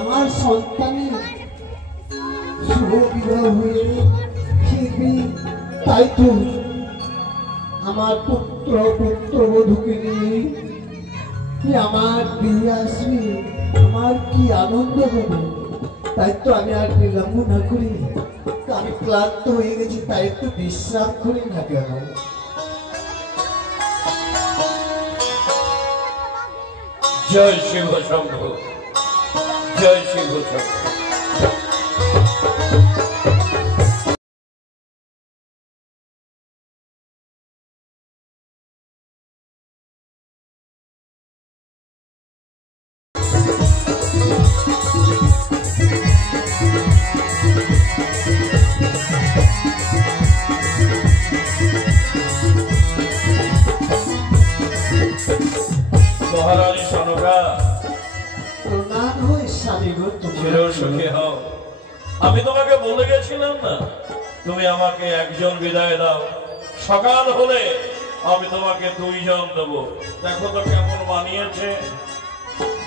আমার সন্তানের শুভ বিবাহ হয়ে ফিরবি, তাই তো আমার পুত্র পুত্রবধূকে নিয়ে আমার বিয়ে আসবে, আমার কি আনন্দ হবে। তাই তো আমি আর বিলম্ব না করি, আমি ক্লান্ত হয়ে গেছি, তাই একটু বিশ্রাম করি না কেন। জয় শিব শম্ভু, জয় শিব শম্ভু। মহারানী সনকা, আমি তোমাকে বলে গেছিলাম না, তুমি আমাকে একজন বিদায় দাও, সকাল হলে আমি তোমাকে দুইজন দেবো। দেখো তো কেমন মানিয়েছে,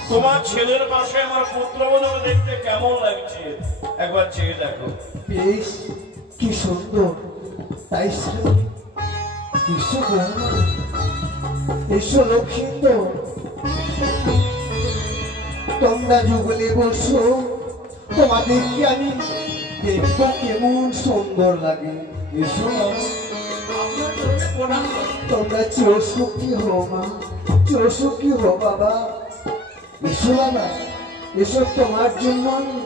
তোমার ছেলের পাশে আমার পুত্রবধূ দেখতে কেমন লাগছে, একবার চেয়ে দেখো। বেশ, কি সুন্দর। তাই এসো লক্ষ্মীন্দর, তোমরা যুগলে বসো, তোমাদেরকে আমি দেখবো কেমন সুন্দর লাগে। এসো তোমরা চিরসুখী হো মা, চিরসুখী হো বাবা। এসো বাবা, এসব তোমার জন্য আমি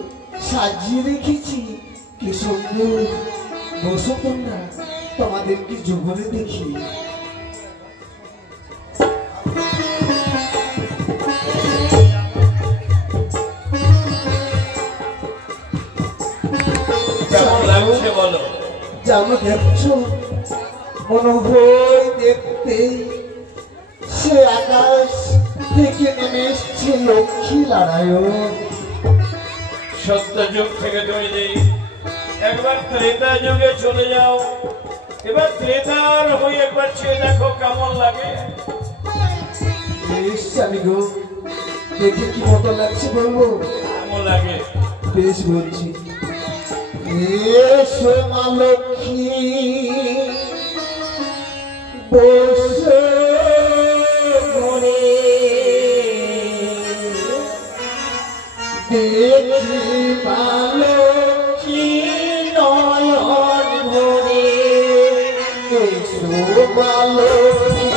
সাজিয়ে রেখেছি, কি সুন্দর। বসো তোমরা, তোমাদেরকে যুগলে দেখি। যেন দেখছো মনে হয় দেখতে সে আকাশ থেকে নেমে এসছে লক্ষ্মী নারায়ণ। সত্য যুগ থেকে তুমি নেই, একবার ত্রেতা যুগে চলে যাও, এবার ত্রেতার হয়ে একবার চেয়ে দেখো কেমন লাগে। বেশ আমি গো, দেখে কি মতো লাগছে বলবো? কেমন লাগে? বেশ বলছি। এসো মা লক্ষ্মী, বসে ঘরে দেখি মা লক্ষ্মী নয়ন ভরে। এসো মা লক্ষ্মী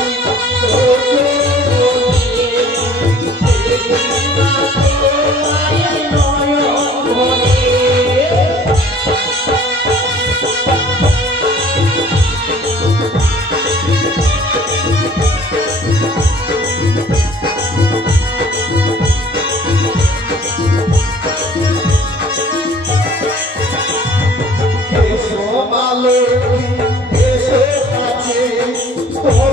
তোমার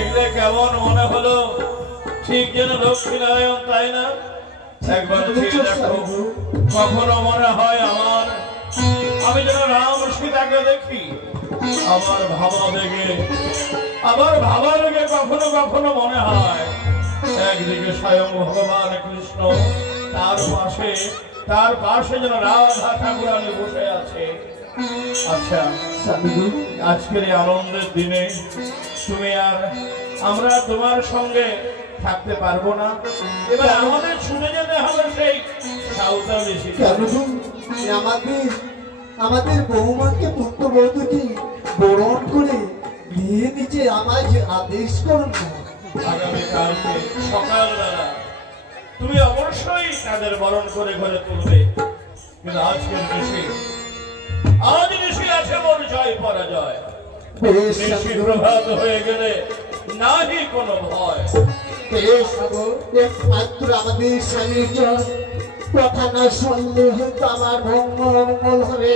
দেখলে কেমন মনে হলো? ঠিক যেন লক্ষ্মীনারায়ণ, তাই না? একবার চেয়ে দেখো, কখনো মনে হয় আমি যেন রাম সীতাকে দেখি। আমার ভাবা বেগে কখনো কখনো মনে হয় একদিকে স্বয়ং ভগবান কৃষ্ণ, তার পাশে যেন রাধা ঠাকুরানী বসে আছে। আচ্ছা, আজকের এই আনন্দের দিনে তুমি আর আমরা তোমার সঙ্গে থাকতে পারবো না। এবার আমাদের শুনে যেতে হবে সেই সাঁওতালি শিক্ষা। আমাদের বৌমাকে পুত্রবধূকে বরণ করে নিয়ে নিচে আমায় যে আদেশ করুন না। আগামীকালকে সকালবেলা তুমি অবশ্যই তাদের বরণ করে ঘরে তুলবে। কিন্তু আজ নিশি আছে মোর জয় পরাজয়। নিশি প্রভাত হয়ে গেলে নাহি কোনো ভয়। একমাত্র আমাদের স্বামীর জয় কথা না শুনলে হয়তো আমার মঙ্গল হবে।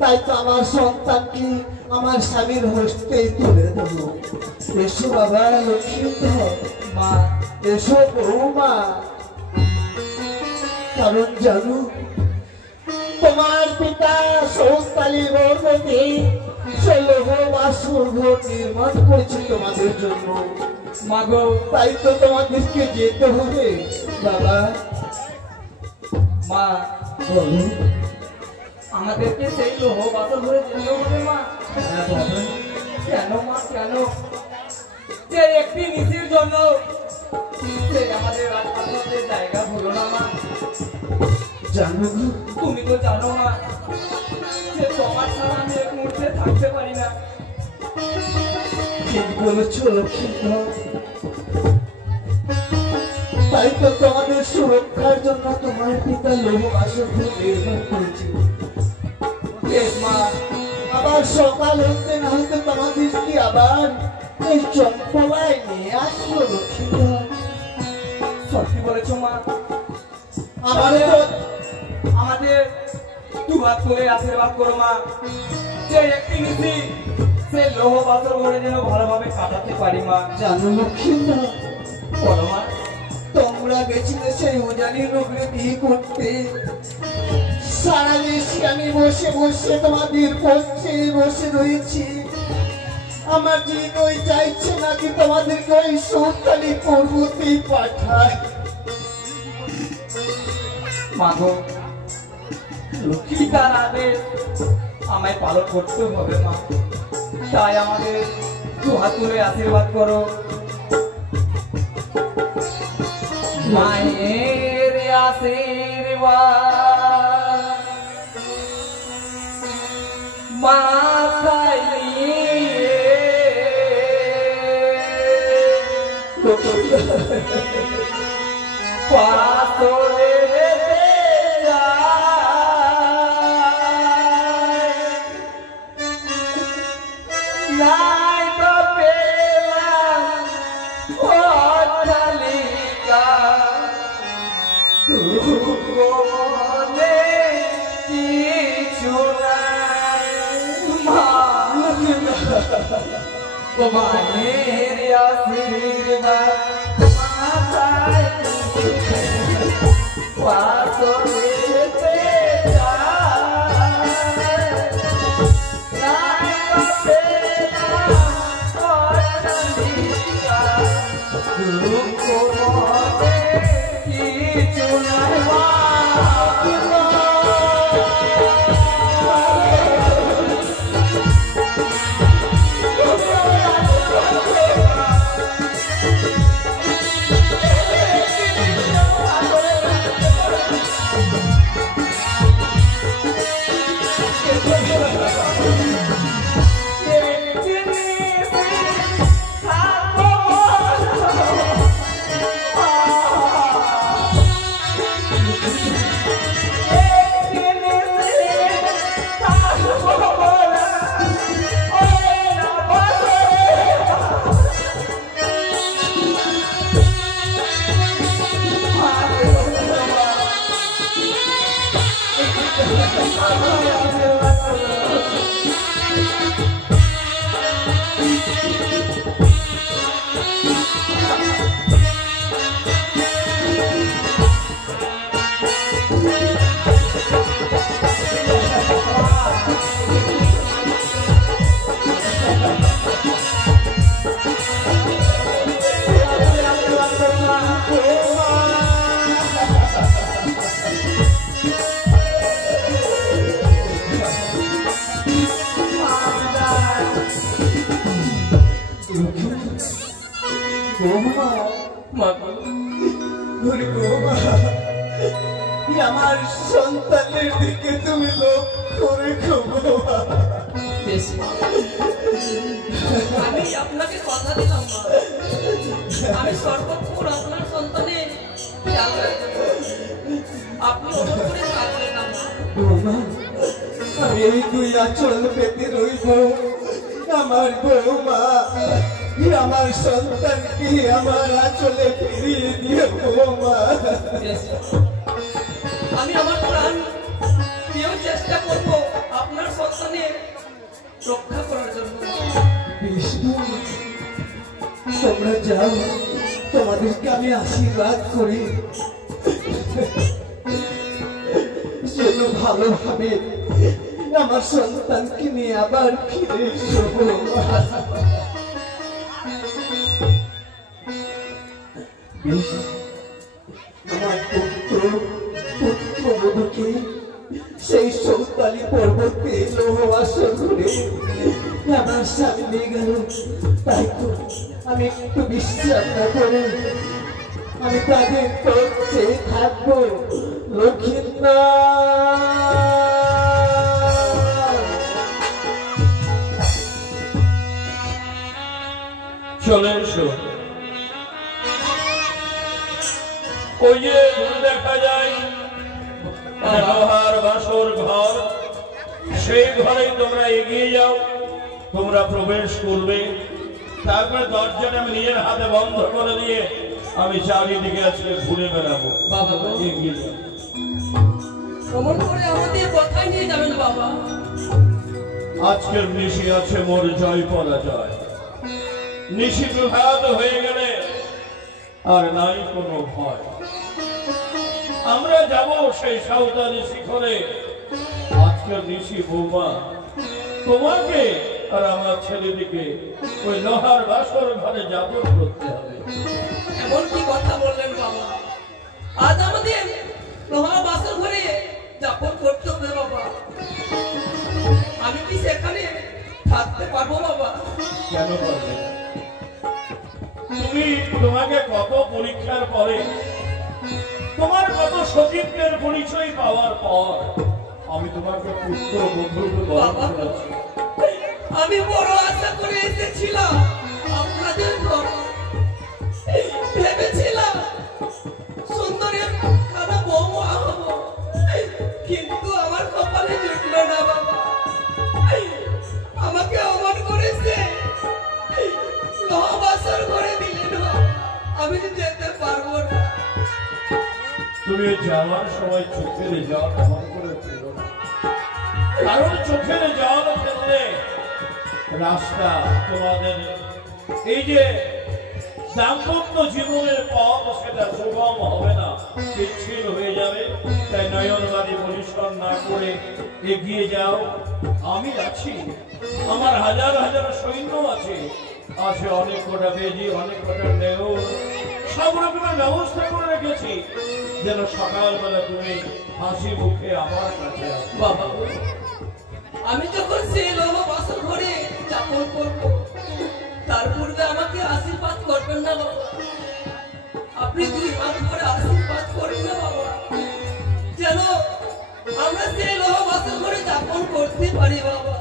তাই তো আমার সন্তানকে আমার স্বামীর হস্তেই তুলে দেবো। এসো বাবা লক্ষ্মীধর, মা এসো বৌমা। কারণ জানো, তোমার পিতা সৌতালি বর্মকে নির্মাণ করেছে তোমাদের জন্য। মাগো, তাই তো তোমাদেরকে যেতে হবে বাবা। মা, আমাদেরকে সেই লোহ বাসর ধরে যেতে হবে মা। কেন মা, কেন? যে একটি নীতির জন্য আমাদের রাজপাটের জায়গা হলো না মা। জানো, তুমি তো জানো মা যে তোমার ছাড়া আমি এক মুহূর্তে থাকতে পারি না। ঠিক বলেছ লক্ষ্মীধর। তাই তো তোমাদের সুরক্ষার জন্য তোমার পিতা লোহ বাসর নির্মাণ করেছে। মা, আবার সকাল হতে না হতে তোমাদেরকে আবার এই চম্পলায় নিয়ে আসলো লক্ষ্মীধর। সত্যি বলেছ মা। আমাদের দু হাত করে আশীর্বাদ করো মা, যে একটি নীতি সেই লোহ পাথর ভরে যেন ভালোভাবে কাটাতে পারি মা। জানো লক্ষ্মীধর, বলো মা। তোমরা গেছিলে সেই উজানি নগরে বিয়ে করতে। সারা দেশে আমি বসে বসে তোমাদের পক্ষে বসে রয়েছি। আমার যে ওই চাইছে নাকি তোমাদেরকে ওই সৌতালি পর্বতে পাঠায়। মাগো, পিতার আদেশ আমায় পালন করতে হবে মা। তাই আমাদের দু হাত তুলে আশীর্বাদ করো। মায়ের আশীর্বাদ মাথায় নিয়ে পাথরে নাই বা পেলাম অট্টালিকা, মনে কিছু নাই মা। মায়ের আশীর্বাদ মাথায় পাথরেতে যায়, নাই বা পেলাম অট্টালিকা, দুঃখ মনে কিছু নাই মা। মা গো, ওরে গো মা, আমার সন্তানের দিকে তুমি লক্ষ্য রেখো মা। বেশ মা, আমি আপনাকে কথা দিলাম মা, আমি সর্বক্ষণ আপনার সন্তানের খেয়াল রাখবো। আপনি ওরকম করে থাকবেন না মা। বৌমা, আমি এই দুই আঁচল পেতে রইব। আমার বৌমা, আমার সন্তানকে আমার আঁচলে ফিরিয়ে দিয়ে বৌমা। বেশ মা, আমি আমার প্রাণ দিয়েও চেষ্টা করব আপনার সন্তানের রক্ষা করার জন্য। বিষ্ণু, তোমরা যাও, তোমাদেরকে আমি আশীর্বাদ করি যেন ভালোভাবে আমার সন্তানকে নিয়ে আবার ফিরে এসো বৌমা। আমার পুত্রবধূকে সেই সৌতালি পর্বতে লৌহ আসর করে আমার স্বামী নিয়ে গেল। তাই তো আমি একটু বিশ্রাম না করে আমি তাদের পথ চেয়ে থাকবো। লক্ষ্মীনাথ, চলে এসো। ওই যে দেখা যায় লোহার বাসর ঘর, সেই ঘরে তোমরা এগিয়ে যাও। তোমরা প্রবেশ করবে, তারপরে দরজাটা আমি নিজের হাতে বন্ধ করে দিয়ে আমি চারিদিকে আজকে ঘুরে বেড়াবো। বাবা গো, এগিয়ে যাও। ভ্রমণ করে আমাদের কোথায় নিয়ে যাবেন বাবা? আজকের নিশি আছে মোর জয় পরাজয়। নিশি প্রভাত হয়ে গেলে আর নাই কোনো ভয়। আমরা যাব সেই সাঁওতালি শিখরে। আজকের নিশি বৌমা, তোমাকে আর আমার ছেলেদিকে ওই লোহার বাসর ঘরে যাপন করতে হবে। এমন কি কথা বললেন বাবা? আজ আমাদের লোহার বাসর ঘরে যাপন করতে হবে বাবা। আমি কি সেখানে থাকতে পারবো বাবা? কেন পারবে না? তোমাকে কত পরীক্ষার পরে, তোমার কত সতীত্বের পরিচয় পাওয়ার পর আমি তোমাকে পুত্র বন্ধুকে বাবা, আমি বড় আশা করে এসেছিলাম আপনাদের ঘর। ভেবেছিলাম সুন্দরী খানা বৌমা হবো, কিন্তু আমার কপালে জুটলো না বাবা। আমাকে অমন করেছে, লোহাবাসর করে দিলেন বাবা। আমি যেতে পারবো না। তুমি যাওয়ার সময় চোখের জল এমন করে ফেলো না, কারণ চোখের জল ফেললে রাস্তা তোমাদের এই যে দাম্পত্য জীবনের পথ সেটা সুগম হবে না, পিচ্ছিল হয়ে যাবে। তাই নয়নবাদী পরিশ্রম না করে এগিয়ে যাও। আমি আছি, আমার হাজার হাজার সৈন্য আছে, আছে অনেক কটা বেজি, অনেক কটা নেউর, সব রকমের ব্যবস্থা করে রেখেছি যেন সকালবেলা তুমি হাসি মুখে আমার কাছে আসো। বাবা, আমি যখন সেই লোহাবাসর ঘরে যাপন করবো, তার পূর্বে আমাকে আশীর্বাদ করবেন না বাবা? আপনি দুই হাত করে আশীর্বাদ করেন না বাবা, যেন আমরা সেই লোহাবাসর ঘরে যাপন করতে পারি বাবা।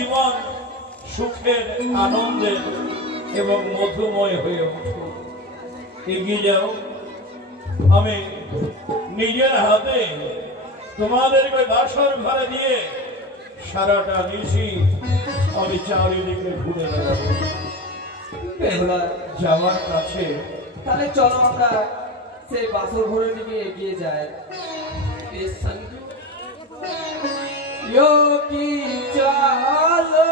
জীবন সুখের, আনন্দের এবং মধুময় হয়ে উঠুক। এগিয়ে যাও, আমি নিজের হাতে তোমাদেরকে বাসর ঘরে দিয়ে সারাটা নিশি আমি চারিদিকে ঘুরে বেড়াবো। বেহুলা, যাওয়ার কাছে তাহলে চলো আমরা সেই বাসর ঘরের দিকে এগিয়ে যাই। বেশ সঙ্গী কি চালো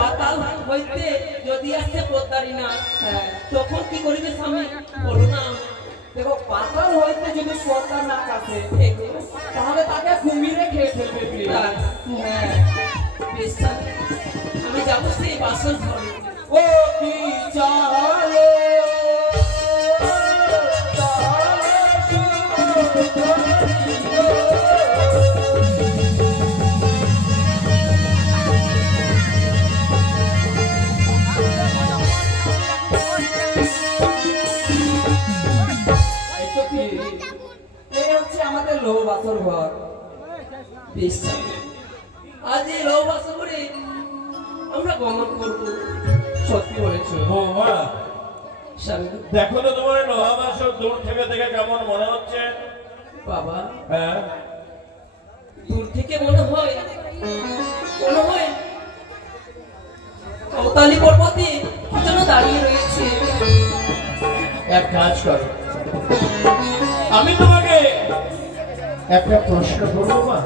পাতাল হইতে যদি আসছে পদ্মারি না, তখন কি করিবে স্বামী বলো না। দেখো পাতাল হইতে যদি পদ্মা না কাছে তাহলে তাকে কুমিরে খেয়ে ফেলবে। হ্যাঁ বেশ স্বামী, আমি যাবো সেই বাসর ঘরে। ও কি চালো আমাদের লৌ বাসর ঘর। বেশ স্বামী, আজ এই লৌ বাসর ঘরে আমরা গমন করবো। সত্যি বলেছো বৌমা, স্বামী দেখো তো তোমার লোহাবাসর দূর থেকে দেখে কেমন মনে হচ্ছে? বাবা, হ্যাঁ, দূর থেকে মনে হয় কৌতালি পর্বতে কি যেন দাঁড়িয়ে রয়েছে। এক কাজ করো, আমি তোমাকে একটা প্রশ্ন করবো মা।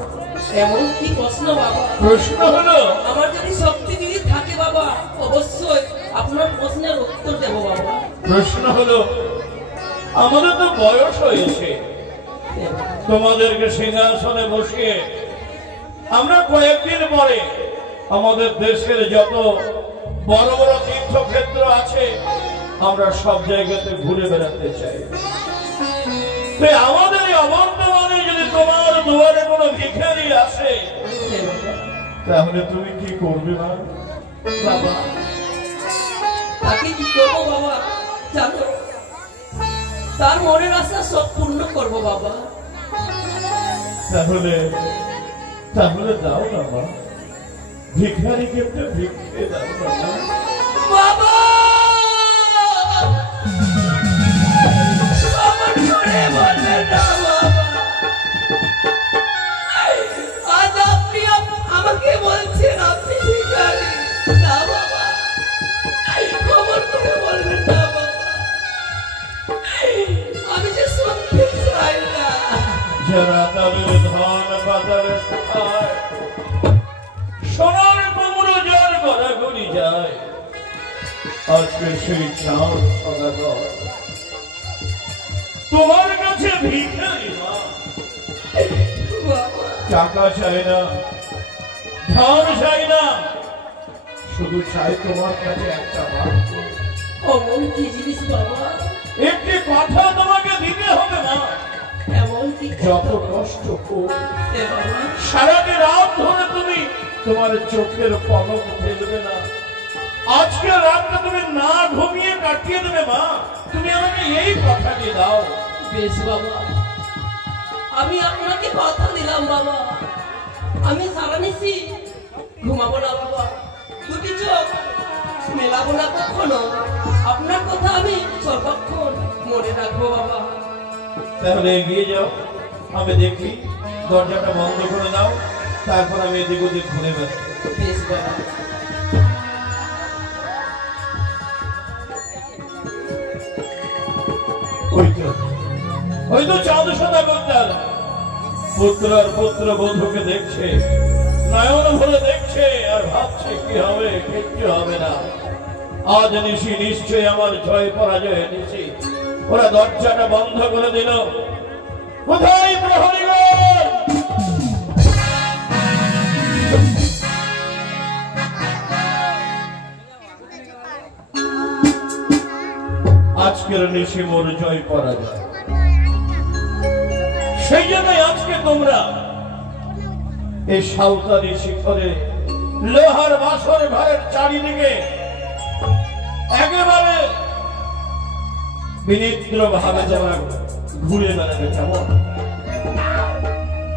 এমন কি প্রশ্ন বাবা? প্রশ্ন হলো, আমার যদি শক্তি যদি থাকে বাবা, অবশ্যই আপনার প্রশ্নের উত্তর দেব বাবা। প্রশ্ন হলো, আমাদের তো বয়স হয়েছে, তোমাদেরকে সিংহাসনে বসিয়ে আমরা কয়েকদিন পরে আমাদের দেশের যত বড় বড় তীর্থক্ষেত্র আছে আমরা সব জায়গাতে ঘুরে বেড়াতে চাই। তাই আমাদের এই অবর্তমানে যদি তোমার দুয়ারে কোনো ভিখারি আসে, তাহলে তুমি কি করবে মা? বাবা তাকে কি করবো বাবা জানো? তার মনের আশা সব পূর্ণ করবো বাবা। তাহলে দাও না মা, ভিখারিকে একটা ভিক্ষে দাও না মা। বাবা আমার করে বলবেন না বাবা। আজ আপনি আমাকে বলছেন আপনি ভিখারি? না বাবা, আমার করে বলবেন না বাবা। আমি যে সত্যি চাই না। যারা তাদের ধন পাতারে খায়, সোনার কুমড়ো যার গড়াগড়ি যায়, আজকে সেই চাঁদ সদাগর তোমার কাছে ভিখারি মা। টাকা চাই না, ধন চাই না, শুধু চাই তোমার কাছে একটা বাক্য, অমন কি জিনিস বাবা? একটি কথা তোমাকে দিতে হবে মা। এমন কি যত কষ্ট হোক, এ বাবা? সারাটি রাত ধরে তুমি তোমার চোখের পলক ফেলবে না। আজকে রাতটা তুমি না ঘুমিয়ে কাটিয়ে দেবে মা। তুমি আমাকে এই কথাটি দাও। বেশ বাবা, আমি আপনাকে কথা দিলাম বাবা। আমি সারা নিশি ঘুমাবো না বাবা, দুটি চোখ মেলাবো না কখনো। আপনার কথা আমি সর্বক্ষণ মনে রাখবো বাবা। তাহলে এগিয়ে যাও, আমি দেখি, দরজাটা বন্ধ করে দাও, তারপর আমি এদিক ওদিক ঘুরে বেড়াবো। বেশ বাবা। ওই তো চাঁদ সদাগর তার পুত্র আর পুত্র বধূকে দেখছে, নয়ন ভরে দেখছে আর ভাবছে কি হবে, কিচ্ছু হবে না। আজ নিশি নিশ্চয় আমার জয় পরাজয় নিশি। ওরা দরজাটা বন্ধ করে দিল। কোথায় প্রহরীগণ? আজকের নিশি মোর জয় পরাজয়, সেই জন্যই আজকে তোমরা এই সাঁওতালি শিখরে লোহার বাসর ঘরের চারিদিকে একেবারে বিনিদ্র ভাবে যারা ঘুরে বেড়াবে, কেমন?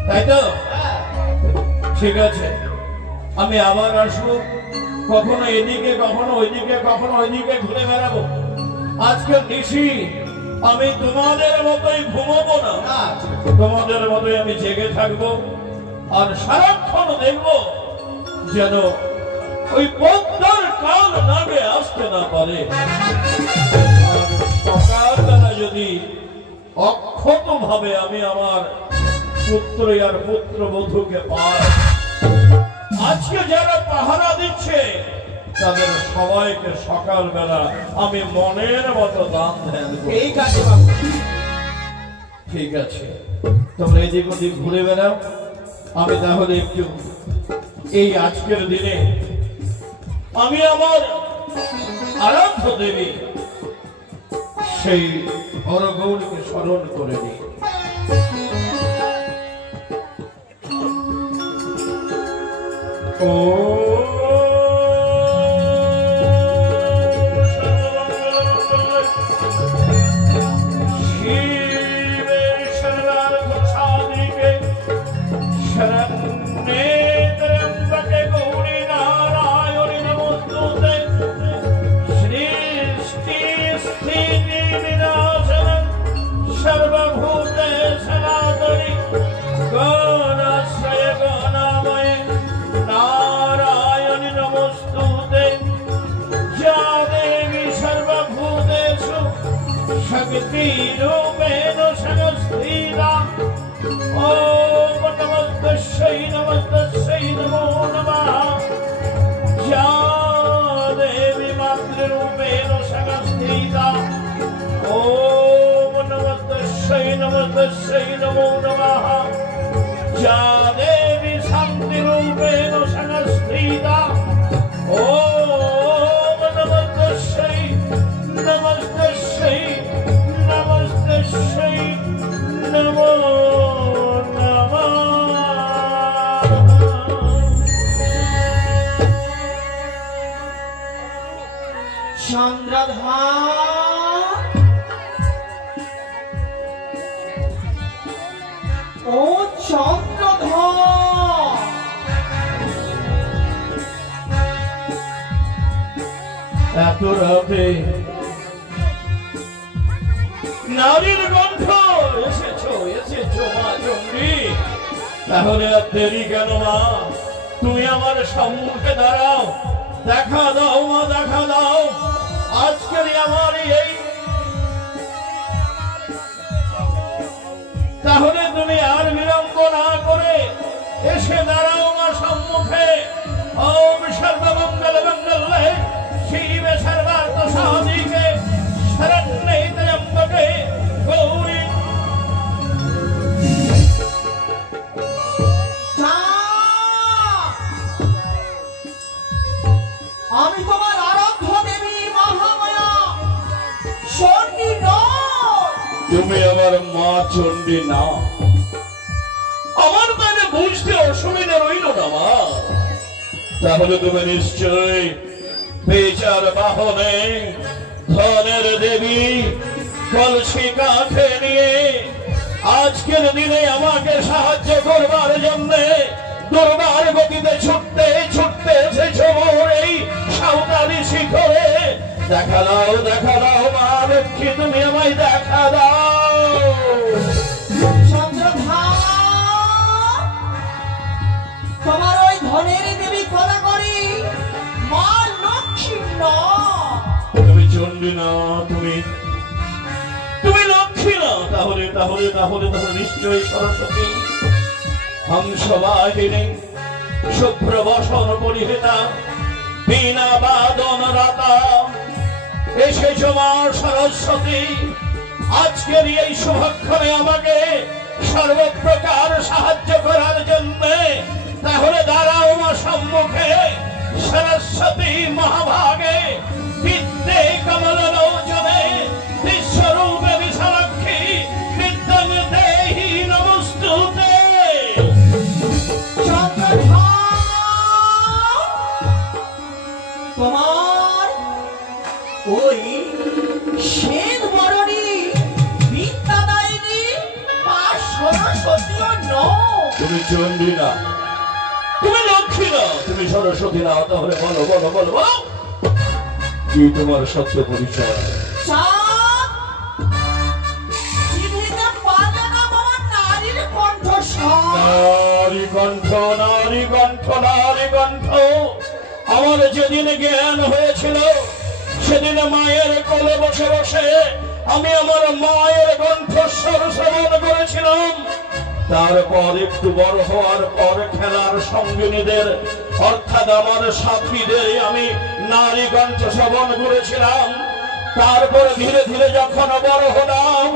তাই তো? ঠিক আছে, আমি আবার আসবো, কখনো এদিকে কখনো ওইদিকে, কখনো ওইদিকে ঘুরে বেড়াবো। আজকে নিশি আমি তোমাদের মতোই ঘুমাবো না, তোমাদের মতোই আমি জেগে থাকবো। আর সারাক্ষণ দেখবো যেন ওই পদ্মার কাল নাগে আসতে না পারে। সকালবেলা যদি অক্ষত ভাবে আমি আমার পুত্র আর পুত্রবধূকে পাই, আজকে যারা পাহারা দিচ্ছে তাদের সবাইকে সকালবেলা আমি মনের মতো দান ধ্যান করব। ঠিক আছে বাবু। ঠিক আছে, তোমরা এদিক ওদিক ঘুরে বেড়াও। আমি তাহলে একটু এই আজকের দিনে আমি আমার আরাধ্য দেবী সেই হরগৌরীকে স্মরণ করে নিই। ও रूपेण संस्थिता ओम नमस्तस्यै नमस्तस्यै नमो नमः या देवी मातृरूपेण संस्थिता ओम नमस्तस्यै नमस्तस्यै नमो नमः या देवी शान्तिरूपेण संस्थिता ओम नमस्तस्यै नमस्तस्यै नमस्तस्यै नमो नमः। चंद्रधार ओ चंद्रधार এত রাতে নারীর গন্ধ এসেছো এসেছো মা চণ্ডী, তাহলে আর দেরি কেন মা? তুমি আমার সম্মুখে দাঁড়াও, দেখা দাও মা, দেখা দাও। আজকের আমার এই তাহলে তুমি আর বিলম্ব না করে এসে দাঁড়াও মা সম্মুখে। ওম সর্বমঙ্গল মঙ্গলে শিবে সর্বার্থ সাধিকে শরণ্যে ত্র্যম্বকে গৌরী। আমি তোমার আরাধ্য দেবী মহামায়া চণ্ডী নয়। তুমি আমার মা চণ্ডী না? আমার তাহলে বুঝতে অসুবিধা রইল না মা। তাহলে তুমি নিশ্চয় বেচার বাহনে ধনের দেবী কলসি কাঁধে নিয়ে আজকের দিনে আমাকে সাহায্য করবার জন্য দুর্বার গতিতে ছুটতে ছুটতে এসেছো মোর এই সাঁওতালি শিখরে। দেখা দাও মা লক্ষ্মী, তুমি আমায় দেখা দাও। চন্দ্রধার তোমার ওই ধনের দেবী কথা করি মা লক্ষ্মী নয়। তুমি চণ্ডী না, তুমি লক্ষ্মী না? তাহলে তাহলে তাহলে তাহলে নিশ্চয়ই সরস্বতী হংসবাহিনী শুভ্র বসন পরিহিতা বীণা বাদন রাতা এসেছো মা সরস্বতী। আজকের এই শুভক্ষণে আমাকে সর্বপ্রকার সাহায্য করার জন্য। তাহলে দাঁড়াও মা সম্মুখে। সরস্বতী মহাভাগে বিদ্যে কমল লোচনে বিশ্বরূপে বিশালাক্ষী বিদ্যং দেহি নমস্তুতে। তোমার ওই শ্বেত বরণী বিদ্যাদায়িনী মা সরস্বতীও নয়। তুমি চণ্ডী না, তুমি লক্ষ্মী না, তুমি সরস্বতী না? তাহলে বলো বলো বলো বলো কি তোমার সত্য পরিচয়? নারী কণ্ঠ, নারী কণ্ঠ, নারী কণ্ঠ। আমার যেদিন জ্ঞান হয়েছিল সেদিন মায়ের কোলে বসে বসে আমি আমার মায়ের কণ্ঠস্বর শ্রবণ করেছিলাম। তারপর একটু বড় হওয়ার পর খেলার সঙ্গিনীদের অর্থাৎ আমার সাথীদের আমি নারী কণ্ঠ শ্রবণ করেছিলাম। তারপর ধীরে ধীরে যখন বড় হলাম,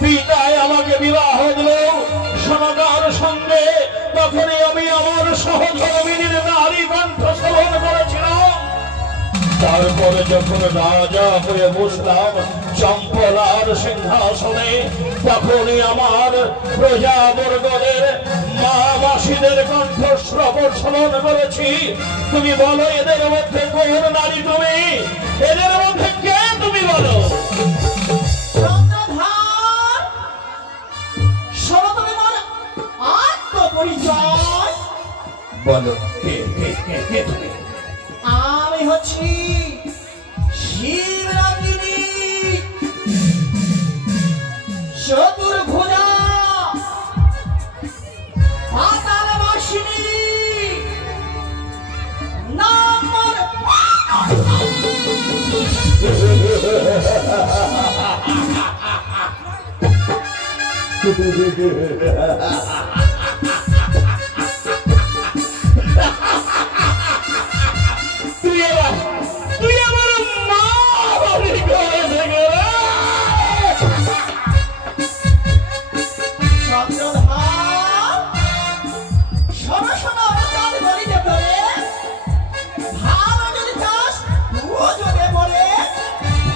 পিতায় আমাকে বিবাহ দিল সোনাদার সঙ্গে, তখনই আমি আমার সহধর্মিনীর নারী কণ্ঠ শ্রবণ করেছিলাম। তারপরে যখন রাজা হয়ে বসলাম চম্পলার সিংহাসনে, তখনই আমার প্রজাবর্গদের মা মাসিদের কণ্ঠ শ্রবণ করেছি। তুমি বলো এদের মধ্যে কোন নারী তুমি? এদের মধ্যে কে তুমি বলো? আত্মপরিচয় বলো কে কে কে কে তুমি? আমি হচ্ছি শিবরাঙ্গিনী, চতুর্ভুজা, পাতালবাসিনী, নম্বর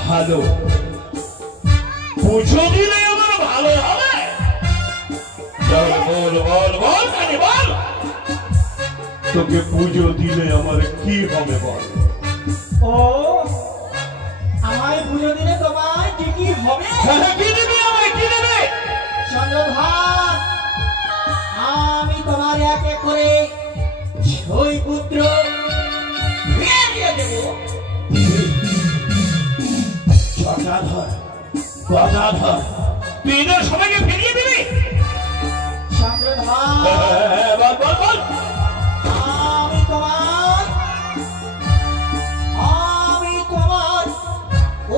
ভালো পুজো দিলে আমার ভালো হবে? বল বল বল বল, তোকে পুজো দিলে আমার কি হবে বল? ও আমায় পুজো দিলে তোমার কি কি হবে? কি দিবি আমায়, কি দিবি? চন্দ্রভাগ, আমি তোমার এক এক করে 6 পুত্র ফিরিয়ে দেব। চটাধর গদাধর, তুই এদের সবাইকে ফিরিয়ে দিবি? চন্দ্রভাগ, বল বল বল। আমি তোমার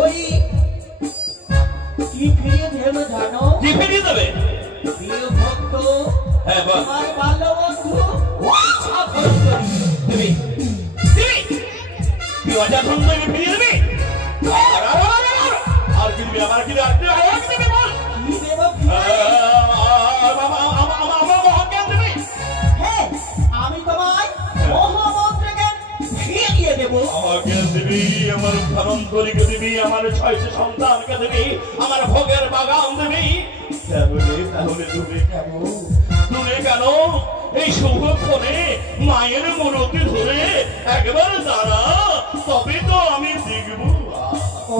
ওই কি ফিরিয়ে দেব জানো? কি ফিরিয়ে দেবে? প্রিয় ভক্ত, হ্যাঁ বল। আমার বাল্য বন্ধু দিবি দিবি, তুই অজাধনকে ফিরিয়ে দিবি? আর কি দিবি? আমার কি দিবি? আর কি দিবি বল? কি দেব? আমার মহাজ্ঞান দিবি? হ্যাঁ, আমি তোমায় মহামন্ত্রকে ফিরিয়ে দেব। আমার জ্ঞান দিবি, আমার ধনন্তরীকে দিবি, আমার 6 সন্তানকে দিবি, আমার ভোগের বাগান দিবি। তাহলে তুমি কেন এই শুভক্ষণে মায়ের মূরতি ধরে একবার দাঁড়া, তবে তো আমি দেখব। ও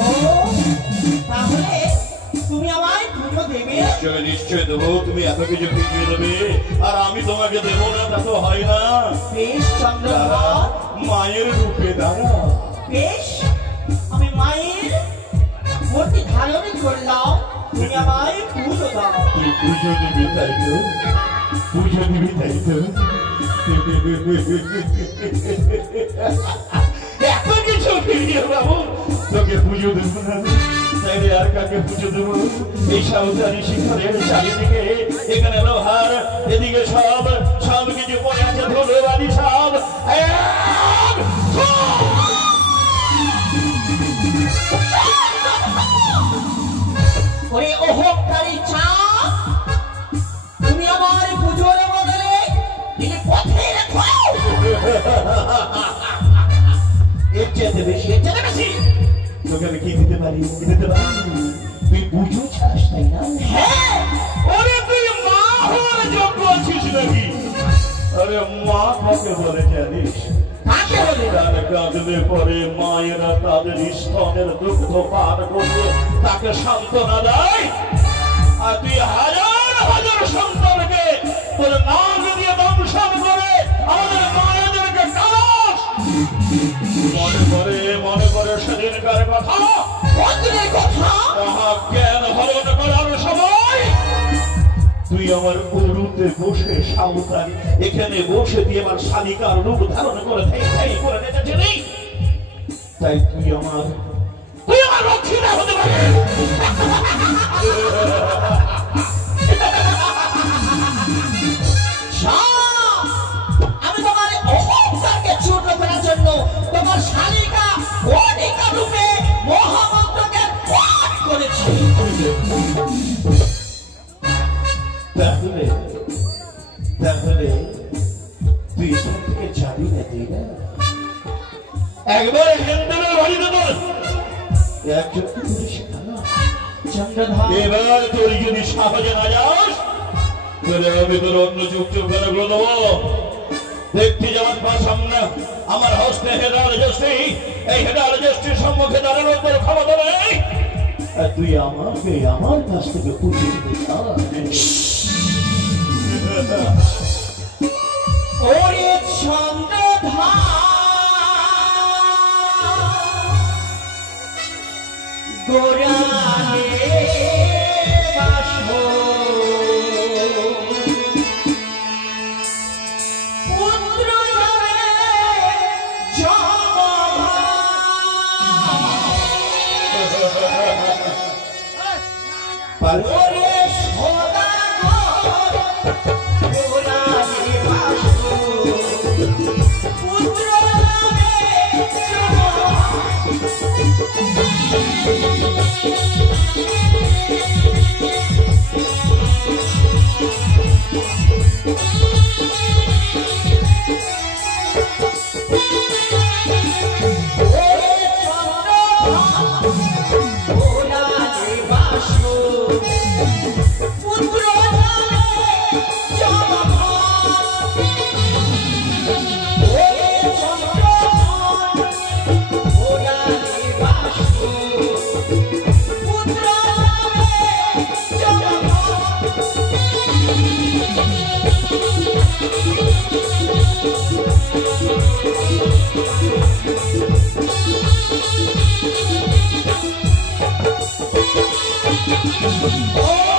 তাহলে তুমি আমায় পুজো দেবে? নিশ্চয় নিশ্চয় দেবো। তুমি এত কিছু ফিরিয়ে দেবে আর আমি তোমাকে দেবো না, তা তো হয় না। বেশ চন্দ্রভাগ, মায়ের রূপে দাঁড়া। বেশ, আমি মায়ের মূর্তি ধারণ করলাম, তুমি আমায় পুজো দাও। তুই পুজো দিবি তাই তো? পুজো দিবি তাই তো? এত কিছু ফিরিয়ে বাবু, তোকে পুজো দেবো না তাইলে আর কাকে পুজো দেবো? এই সাউদারি শিখরের চারিদিকে এখানে লোহার, এদিকে সব কিছু পড়ে আছে ধুলো বাড়ি সব। ওরে অহংকারী চাপ, তুমি আমার পুজোর বদলে দিলে পথে রেখো। এর চেয়ে বেশি, এর চেয়ে বেশি তোকে আমি কি দিতে পারি? দিতে পারি? তুই পুজো চাস তাই না? হ্যাঁ, আরে তুই মা হওয়ার যোগ্য আছিস নাকি? আরে মা কাকে বলে জানিস? কাকে বলে? তার কাঁদলে পরে মায়েরা তাদের স্তনের দুগ্ধ পান করে তাকে সান্ত্বনা দেয়। আর তুই হাজার হাজার সন্তানকে তোর নাম দিয়ে দংশন করে আমাদের মায়েদেরকে কালাস। মনে করে সেদিনকার কথা, বদলের কথা। মহাজ্ঞান হরণ করার সময় তুই আমার উরুতে বসে সাঁওতাল এখানে বসে দিয়ে আমার শালিকার রূপ ধারণ করে করে নেচেছিলি। তাই তুই আমার রক্ষিণা হতে পারে। শালিকা কণিকা রূপে মহামন্ত্রকে পাঠ করেছি। তাহলে তাহলে তুই এখান থেকে যাবি না, তাই না? একবার হেন্ডেলের বাড়িতে তোর একজনকে তুলে শেখানো। এবার তোর যদি সাহসে না যাস তাহলে আমি তোর অন্য চুপ চুপ করে দেবো। দেখতে যাওয়ার পর সামনে আমার হস্তে হেডার জ্যোষ্ঠী, এই হেডার জ্যোষ্ঠীর সম্মুখে দাঁড়ানোর তোর ক্ষমতা নেই। আর তুই আমাকে আমার কাছ থেকে পুষিয়ে দিতে ওরে চন্দ্রধা গোরালে বাসো পুত্র যাবে ওরে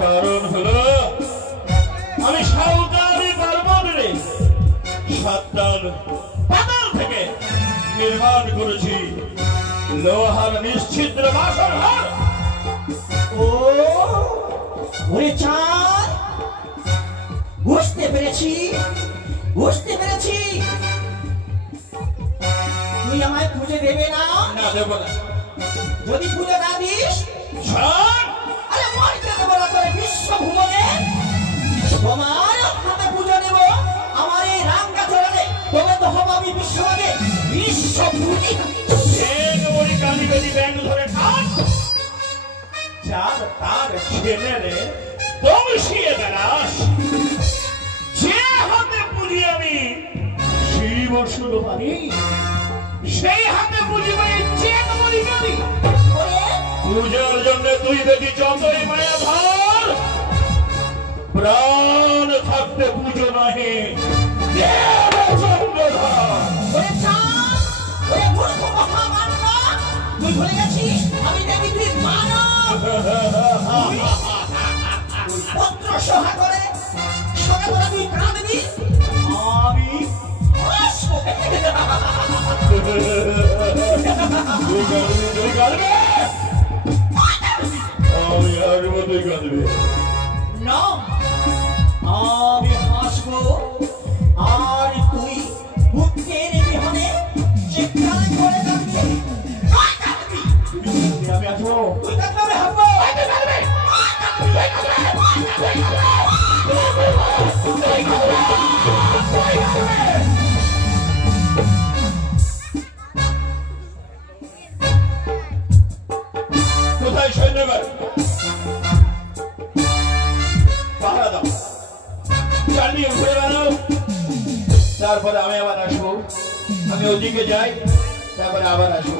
কারণ হলো আমি সাঁওতালি পর্বতে সাতটার পাতাল থেকে নির্মাণ করেছি লোহার নিশ্চিদ্র বাসর ঘর। ওরে চাঁদ, বুঝতে পেরেছি বুঝতে পেরেছি, তুই আমায় খুঁজে দেবে না? না দেব না। যদি খুঁজে না দিস আরে মারতে দেবো না করে বিশ্বভুবনে তোমার হাতে পুজো দেব। আমার এই রাঙ্গা চড়ালে তবে তো হব আমি বিশ্বভাগে বিশ্বভূতি। কালীবেদী ব্যাং ধরে ঠাক চার তার ছেলে দমশিয়ে বেড়াস। যে হাতে পুজি আমি শিব শুরু পারি, সেই হাতে পুজিবে চেক বলি করি। পূজার জন্য তুই দেখি যতই মায়া ধর প্রাণ থাকতে পুজো নাহি দেব চন্দ্রধর। তুই ভুলে গেছিস আমি দেবী, তুই মানব। পত্র সহা করে সরে বলে তুই কাঁদবি, আমি হাসবো। তুই কাঁদবে, আমি হাসবো, তুই কাঁদবে না, আমি হাসবো আর তুই বুকের বিহনে চিৎকার করে কাঁদবি। আমি আসবো, তুই কাঁদবে, হাসবো। কোথায় সৈন্যগণ? পাহারা দাও, চালিয়ে ঘুরে বেড়াও, তারপরে আমি আবার আসবো। আমি ওদিকে যাই, তারপরে আবার আসবো।